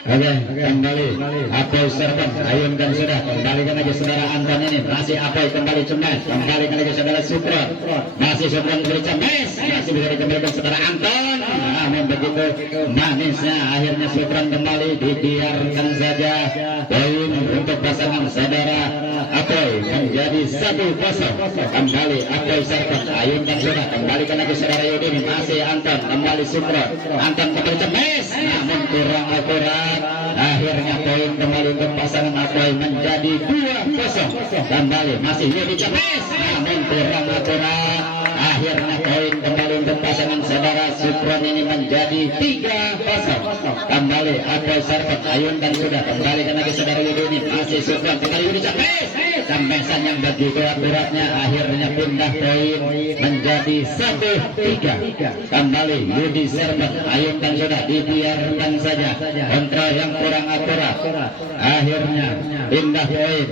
Oke, kembali Apoy serban ayunkan sudah, kembalikan lagi saudara Anton ini, masih Apoy kembali cemas, kembalikan lagi saudara Supron, masih Supron beri cemas, masih bisa dikembalikan saudara Anton. Namun begitu manisnya akhirnya Supron kembali dibiarkan saja. Poin untuk pasangan saudara Apoy menjadi 1-0. Kembali Apoy serban ayunkan sudah, kembalikan lagi saudara Yudin, masih Anton kembali Supron, Anton kembali cemas, namun kurang akurat. Akhirnya poin kembali untuk pasangan Apoy menjadi 2-0. Kembali masih Yudi cemas, namun kurang akurat. Akhirnya poin kembali untuk pasangan saudara Supron ini menjadi 3-0. Kembali Apoy serban ayunkan sudah, kembalikan lagi saudara Yudi ini, masih Supron kembali Yudi cemas, tembasan yang begitu akuratnya. Akhirnya pindah poin menjadi 1-3. Kembali Yudi serban ayunkan sudah, dibiarkan saja kontra yang kurang akurat. Akhirnya pindah poin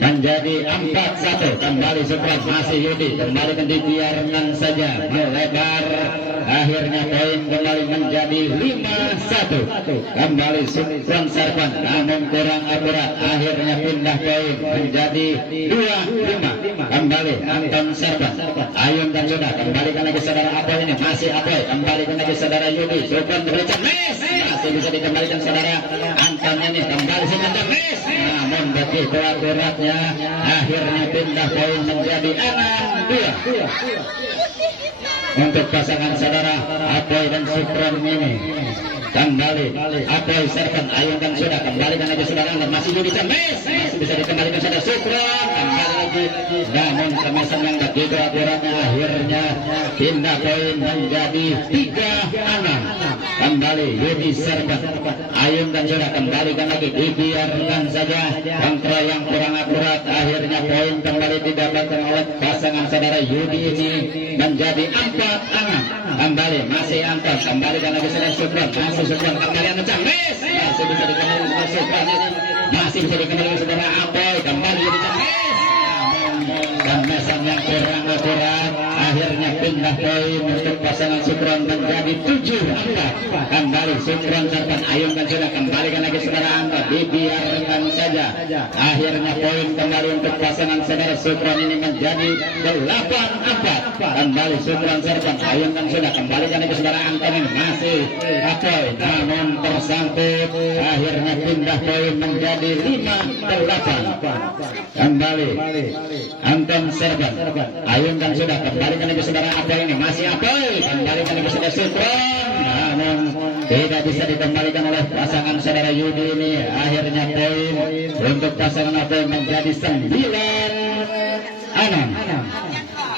menjadi 4-1. Kembali Supron masih Yudi, kembalikan dibiarkan saja melebar. Akhirnya poin kembali menjadi 5-1. Kembali Supron serban namun kurang akurat. Akhirnya pindah poin menjadi 2-5. Kembali Anton serban ayunkan sudah, kembalikan lagi saudara Apoy ini, masih Apoy kembalikan lagi saudara Yudi. Supron berikan mes, masih bisa dikembalikan saudara Anton ini, kembali Supron mes, namun begitu akuratnya. Akhirnya pindah poin menjadi 6-2 untuk pasangan saudara Apoy dan Supron ini. Kembali Apoy serban ayunkan sudah, kembalikan lagi saudara Anton, masih Yudi cemas, masih bisa dikembalikan saudara Supron, kembali lagi, namun kemasan yang begitu akuratnya. Akhirnya pindah poin menjadi 3-6. Kembali Yudi serban ayunkan sudah, kembalikan lagi, dibiarkan saja kontra yang kurang akurat. Akhirnya poin kembali didapatkan oleh pasangan saudara Yudi ini menjadi 4-6. Kembali masih Anton, kembalikan lagi saudara Supron, masih Supron kembali Anton, masih bisa dikembalikan Supron ini, masih bisa dikembalikan saudara Apoy, kembali Yudi cemas, dan mesan yang kurang akurat. Akhirnya pindah poin untuk pasangan Supron menjadi 7-4. Kembali Supron serban ayunkan sudah, kembalikan lagi saudara Anton, dibiarkan saja. Akhirnya poin kembali untuk pasangan saudara Supron ini menjadi 8-4. Kembali Supron serban ayunkan sudah, kembalikan lagi saudara Anton ini, masih Apoy namun tersangkut. Akhirnya pindah poin menjadi 5-8. Kembali Anton serban ayunkan sudah, kembalikan lagi saudara Apoy ini, masih Apoy kembalikan lagi saudara Supron, namun tidak bisa dikembalikan oleh pasangan saudara Yudi ini. Akhirnya poin untuk pasangan Apoy menjadi 9-6.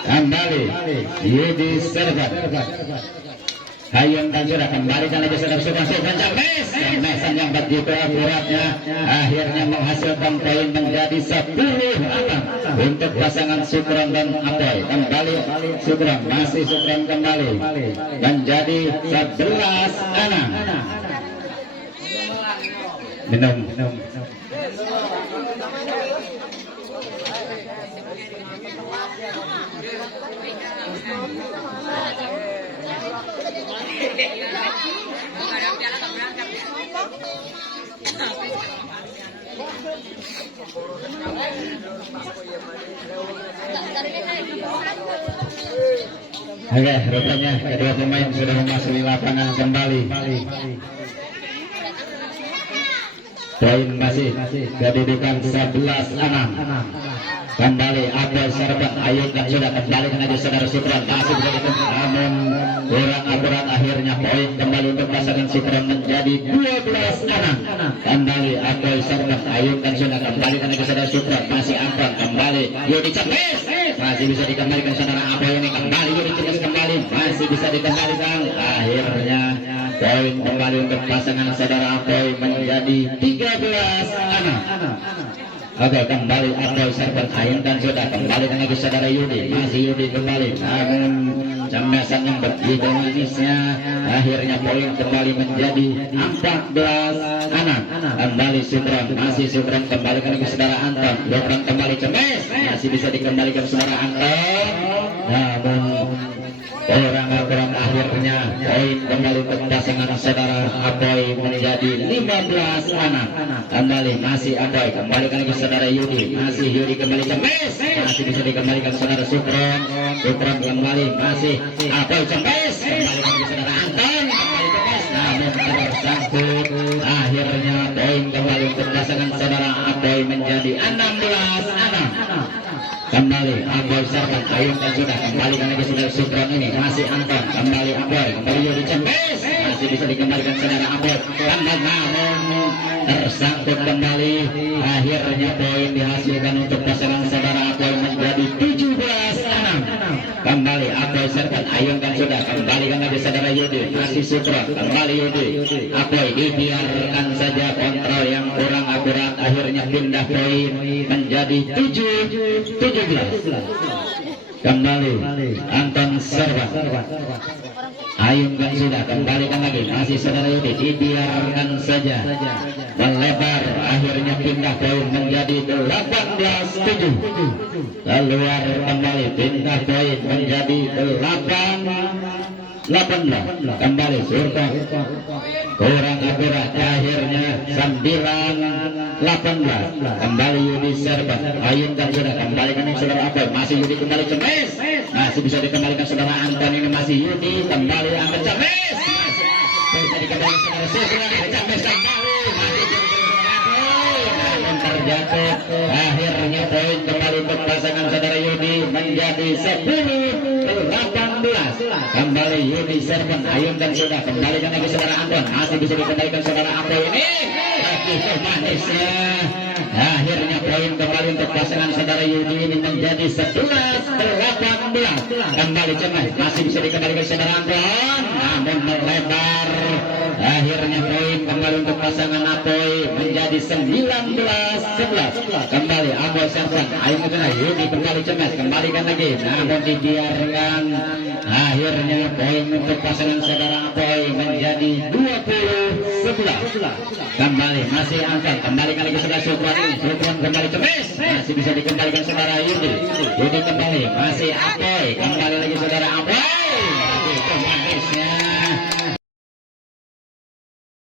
Kembali Yudi serban ayunkan sudah, kembalikan lagi saudara Supron, mesan yang begitu akuratnya. Akhirnya menghasilkan poin menjadi 10-6 untuk pasangan Supron dan Apoy. Kembali Supron, masih Supron kembali menjadi 11-6. Minum. Oke, rupanya kedua pemain sudah memasuki lapangan kembali. Poin masih kedudukan 11-6. Kembali Apoy serban ayunkan sudah, kembalikan lagi saudara Supron, masih bisa dikembalikan namun kurang akurat. Akhirnya poin kembali untuk pasangan Supron menjadi 12-6. Kembali Apoy serban ayunkan sudah, kembalikan lagi saudara Supron, masih Anton kembali Yudi cemas, masih bisa dikembalikan saudara Apoy ini, kembali Yudi cemas kembali, masih bisa dikembalikan. Akhirnya poin kembali untuk pasangan saudara Apoy menjadi 13-6. Oke, kembali Apoy serban ayunkan sudah, kembalikan lagi saudara Yudi, masih Yudi kembali, namun cemasan yang begitu manisnya. Akhirnya poin kembali menjadi 14-6. Kembali Supron, masih Supron kembalikan lagi saudara Anton, Supron kembali cemas, masih bisa dikembalikan saudara Anton, namun kurang akhirnya poin kembali untuk pasangan saudara Apoy menjadi 15-6. Kembali masih Apoy, kembalikan lagi saudara Yudi, masih Yudi kembali cempes, masih bisa dikembalikan saudara Sukron kembali, masih Apoy cempes, kembalikan lagi saudara Anton, kembali cempes, namun tersangkut. Akhirnya poin kembali untuk pasangan saudara Apoy menjadi 16-6. Kembali Apoy serban ayunkan sudah, kembalikan lagi saudara Sukron ini, masih Anton, kembali Apoy, kembali Yudi cempes, masih bisa dikembalikan saudara Apoy, namun tersangkut kembali. Akhirnya poin dihasilkan untuk pasangan saudara Apoy menjadi 17-6. Kembali Apoy serban ayunkan sudah, kembalikan lagi saudara Yudi, masih Sukron, kembali Yudi, Apoy dibiarkan saja, kontrol yang kurang akurat. Akhirnya pindah poin menjadi 17. Kembali Anton serban ayunkan sudah, kembalikan lagi, masih saudara Yudi dibiarkan saja melebar. Akhirnya pindah poin menjadi 18-7. Keluar kembali, pindah poin menjadi 18. Kembali Surta kurang akurat. Akhirnya 9-18. Kembali Yudi serban ayunkan sudah, kembalikan yang saudara Apoy, masih Yudi kembali cemes, masih bisa dikembalikan saudara Anton ini, masih Yudi kembali Anton cemes, bisa dikembalikan saudara Sukron cemes kembali, masih terjatuh. Akhirnya poin kembali untuk pasangan saudara Yudi menjadi 10-18. Kembali Yudi serban ayunkan sudah, kembalikan lagi saudara Anton, masih bisa dikembalikan saudara Apoy ini, tapi manisnya. Akhirnya poin kembali untuk pasangan saudara Yudi ini menjadi 11-18. Kembali cemas, masih bisa dikembalikan saudara Anton, namun melebar. Akhirnya poin kembali untuk pasangan Apoy menjadi 19-11. Kembali Apoy serban ayunkan Yudi kembali cemas, kembalikan lagi, namun dibiarkan. Akhirnya poin untuk pasangan saudara Apoy menjadi 20-11. Kembali masih angkat, kembalikan lagi saudara Sukron ini, Sukron kembali cemes, masih bisa dikembalikan saudara Yudi, Yudi kembali, masih Apoy, kembali lagi saudara Apoy, masih manisnya.